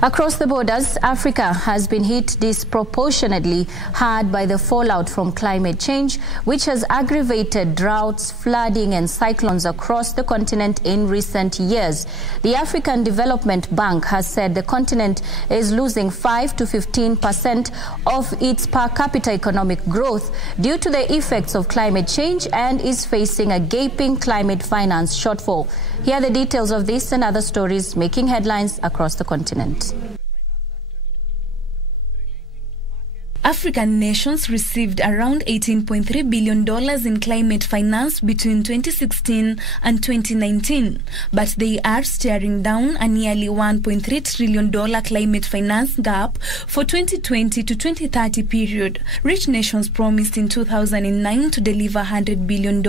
Across the borders, Africa has been hit disproportionately hard by the fallout from climate change, which has aggravated droughts, flooding and cyclones across the continent in recent years. The African Development Bank has said the continent is losing 5 to 15% of its per capita economic growth due to the effects of climate change and is facing a gaping climate finance shortfall. Here are the details of this and other stories making headlines across the continent. African nations received around $18.3 billion in climate finance between 2016 and 2019, but they are staring down a nearly $1.3 trillion climate finance gap for 2020 to 2030 period. Rich nations promised in 2009 to deliver $100 billion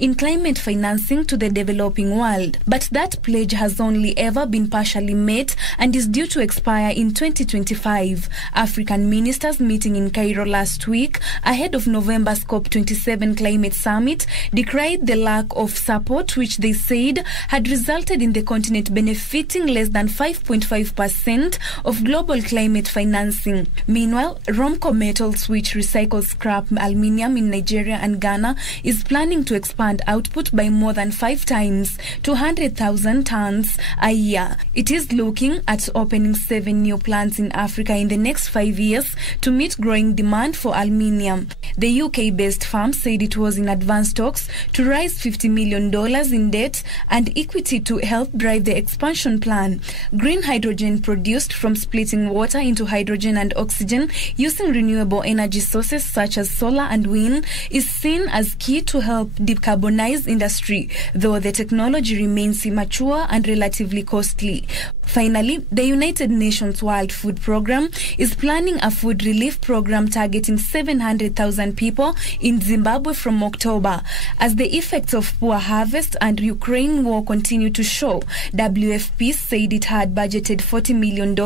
in climate financing to the developing world, but that pledge has only ever been partially met and is due to expire in 2025. African ministers meeting in Cairo last week ahead of November's COP27 climate summit decried the lack of support, which they said had resulted in the continent benefiting less than 5.5% of global climate financing. Meanwhile, Romco Metals, which recycles scrap aluminium in Nigeria and Ghana, is planning to expand output by more than 5 times to 100,000 tons a year. It is looking at opening 7 new plants in Africa in the next 5 years to meet growing demand for aluminium. The UK-based firm said it was in advanced talks to raise $50 million in debt and equity to help drive the expansion plan. Green hydrogen produced from splitting water into hydrogen and oxygen using renewable energy sources such as solar and wind is seen as key to help decarbonize industry, though the technology remains immature and relatively costly. Finally, the United Nations World Food Programme is planning a food relief program targeting 700,000 people in Zimbabwe from October. As the effects of poor harvest and Ukraine war continue to show, WFP said it had budgeted $40 million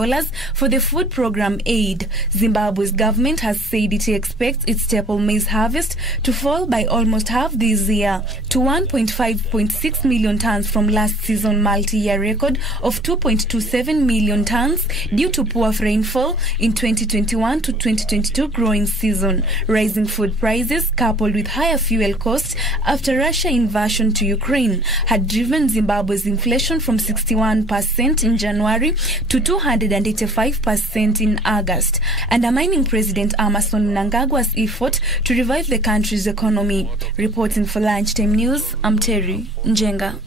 for the food program aid. Zimbabwe's government has said it expects its staple maize harvest to fall by almost half this year to 1.5.6 million tons from last season's multi-year record of 2.27 million tons due to poor rainfall in 2021 to 2022 growing season. Rising food prices coupled with higher fuel costs after Russia's invasion to Ukraine had driven Zimbabwe's inflation from 61% in January to 285% in August, undermining President Emmerson Mnangagwa's effort to revive the country's economy. Reporting for Lunchtime News, I'm Terry Njenga.